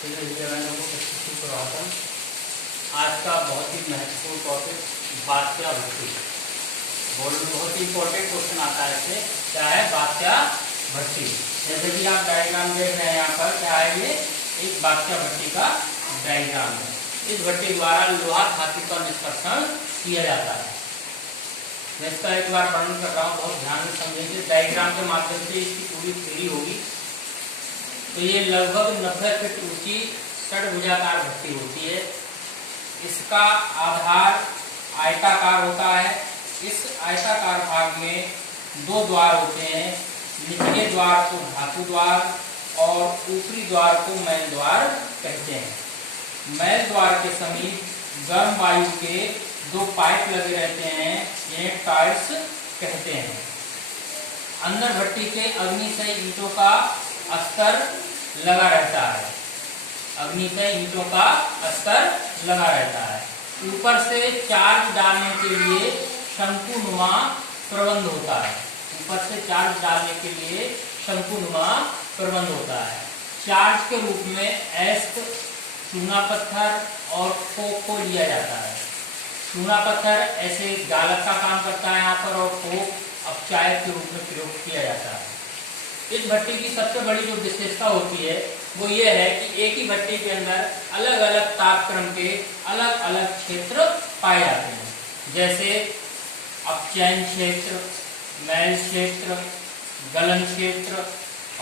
सुप्रभातम। आज का बहुत ही महत्वपूर्ण टॉपिक बात्या भट्टी। बहुत ही इंपॉर्टेंट क्वेश्चन आता है इससे। क्या है बात्या भट्टी? जैसे कि आप डायग्राम देख रहे हैं यहाँ पर, क्या है ये एक बात्या भट्टी का डायग्राम है। इस भट्टी द्वारा लोहा धातु का निष्कर्षण किया जाता है। मैं इसका एक बार वर्णन कर रहा हूँ, बहुत ध्यान से समझेंगे। डायग्राम के माध्यम से इसकी पूरी थ्योरी होगी। तो ये लगभग 90 फीट ऊंची षटभुजाकार भट्टी होती है। इसका आधार आयताकार होता है। इस आयताकार भाग में दो द्वार होते हैं। निचले द्वार को धातु द्वार और ऊपरी द्वार को मैल द्वार कहते हैं। मैल द्वार के समीप गर्म वायु के दो पाइप लगे रहते हैं, ये टायर्स कहते हैं। अंदर भट्टी के अग्निशय ईंटों का अस्तर लगा रहता है। अग्निशय ईंटों का अस्तर लगा रहता है। ऊपर से चार्ज डालने के लिए शंकुनुमा प्रबंध होता है। ऊपर से चार्ज डालने के लिए शंकुनुमा प्रबंध होता है। चार्ज के रूप में एस्क, चूना पत्थर और कोक को लिया जाता है। चूना पत्थर ऐसे गालक का काम करता है यहाँ पर, और कोक अपचायक के रूप में प्रयोग किया जाता है। इस भट्टी की सबसे बड़ी जो विशेषता होती है वो ये है कि एक ही भट्टी के अंदर अलग अलग तापक्रम के अलग अलग क्षेत्र पाए जाते हैं। जैसे अपचयन क्षेत्र, मैल क्षेत्र, गलन क्षेत्र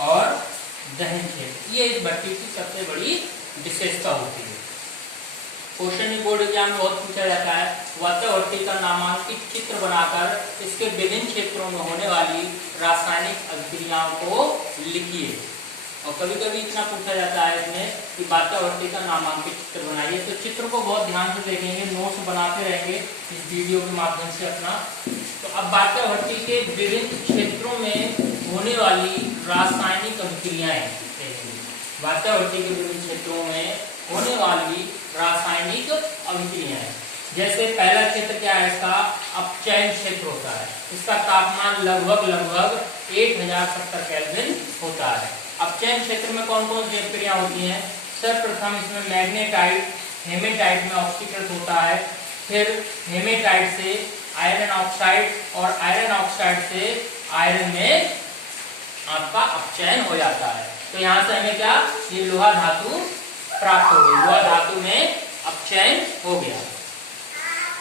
और दहन क्षेत्र। ये इस भट्टी की सबसे बड़ी विशेषता होती है। क्वेश्चन बोर्ड एग्जाम में बहुत पूछा जाता है, बात्या भट्टी का नामांकित चित्र बनाकर इसके विभिन्न क्षेत्रों में होने वाली रासायनिक अभिक्रियाओं को लिखिए। और कभी कभी इतना पूछा जाता है इसमें कि बात्या भट्टी का नामांकित चित्र बनाइए। तो चित्र को बहुत ध्यान से देखेंगे, नोट्स बनाते रहेंगे इस वीडियो के माध्यम से अपना। तो अब बात्या भट्टी के विभिन्न क्षेत्रों में होने वाली रासायनिक अभिक्रियाएं देखेंगे। बात्या भट्टी के विभिन्न क्षेत्रों में होने वाली रासायनिक अभिक्रियाएं, जैसे पहला क्षेत्र क्या है इसका, अपचयन क्षेत्र होता है। इसका तापमान लगभग 1070 केल्विन होता है। अपचयन क्षेत्र में कौन कौन सी अभिक्रियाएं होती हैं? सर्वप्रथम इसमें मैग्नेटाइट हेमेटाइट में ऑक्सीकृत होता है। फिर हेमेटाइट से आयरन ऑक्साइड और आयरन ऑक्साइड से आयरन में आपका अपचयन हो जाता है। तो यहाँ से हमें क्या, ये लोहा धातु प्राप्त हो गई। लोहा धातु में अपचयन हो गया।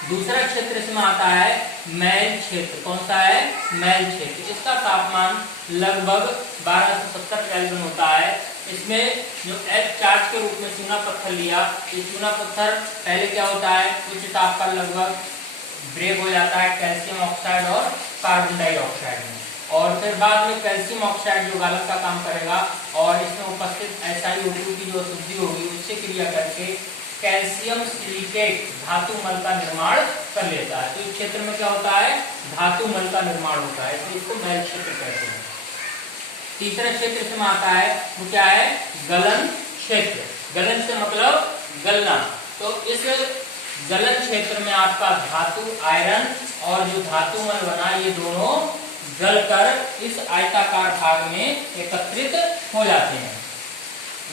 दूसरा क्षेत्र इसमें आता है मैल क्षेत्र। कौन सा है? मैल क्षेत्र। इसका तापमान लगभग 1270 केल्विन होता है। इसमें जो एच चार्ज के रूप में चूना पत्थर लिया, ये चूना पत्थर पहले क्या होता है, उच्च ताप पर लगभग ब्रेक हो जाता है कैल्शियम ऑक्साइड और कार्बन डाइऑक्साइड में, और फिर बाद में कैल्शियम ऑक्साइड जो गालक का काम करेगा और इसमें उपस्थित SiO2 की जो अशुद्धि होगी उससे क्रिया करके कैल्शियम सिलिकेट धातु मल का निर्माण कर लेता है। तो इस क्षेत्र में क्या होता है, धातु मल का निर्माण होता है, तो इसको मैल क्षेत्र कहते हैं। तीसरा क्षेत्र इसमें आता है वो क्या है, गलन क्षेत्र। गलन से मतलब गलना। तो इस गलन क्षेत्र में आपका धातु आयरन और जो धातु मल बना, ये दोनों गलकर इस आयताकार भाग में एकत्रित हो जाते हैं,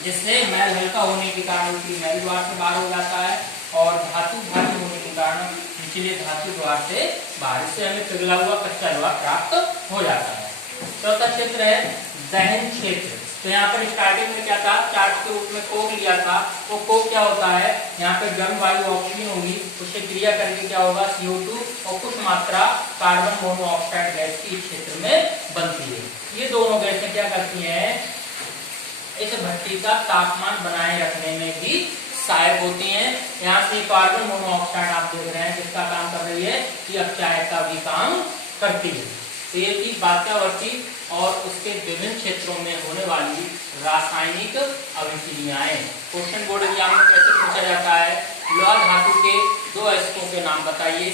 जिससे मैल हल्का होने के कारण उसकी मैल द्वार से बाहर हो जाता है और धातु भारी होने के कारण निचले धातु द्वार से बाहर से हमें पिघला हुआ कच्चा लोहा प्राप्त हो जाता है। चौथा क्षेत्र है दहन क्षेत्र। तो यहाँ पर स्टार्टिंग में क्या था, चार्ज के रूप में कोक लिया था। वो कोक क्या होता है, यहाँ पे गर्म वायु ऑक्सीजन होगी, उससे क्रिया करके क्या होगा, CO2 और कुछ मात्रा कार्बन मोनोऑक्साइड गैस की इस क्षेत्र में बनती है। ये दोनों गैसें क्या करती हैं, इस भट्टी का तापमान बनाए रखने में भी सहायक होती हैं। यहाँ से कार्बन मोनोऑक्साइड आप देख रहे हैं जिसका काम कर रही है, ये अपचायक का भी काम करती है। तो ये थी बात्या भट्टी और उसके विभिन्न क्षेत्रों में होने वाली रासायनिक अभिक्रियाएं। क्वेश्चन बोर्ड एग्जाम में कैसे पूछा जाता है, लोहा धातु के दो अयस्कों के नाम बताइए,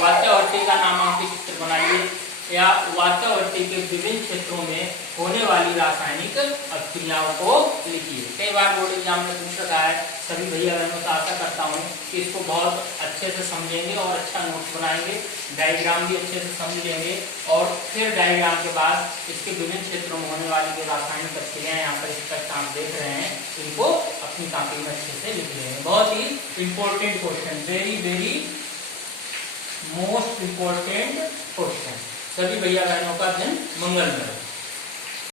बात्या भट्टी का नामांकित चित्र बनाइए, या बात्या भट्टी के विभिन्न क्षेत्रों में होने वाली रासायनिक अभिक्रियाओं को लिखिए। कई बार बोर्ड एग्जाम में पूछ रहा है। सभी भैया बहनों से आशा करता हूँ कि इसको बहुत अच्छे से समझेंगे और अच्छा नोट्स बनाएंगे, डायग्राम भी अच्छे से समझ लेंगे, और फिर डायग्राम के बाद इसके विभिन्न क्षेत्रों में होने वाली जो रासायनिक अभिक्रियाएं यहाँ पर इस तक आप देख रहे हैं इनको अपनी कॉपी में अच्छे से लिख लेंगे। बहुत ही important question, very very most important question. सभी भैया बहनों का दिन मंगलमय हो।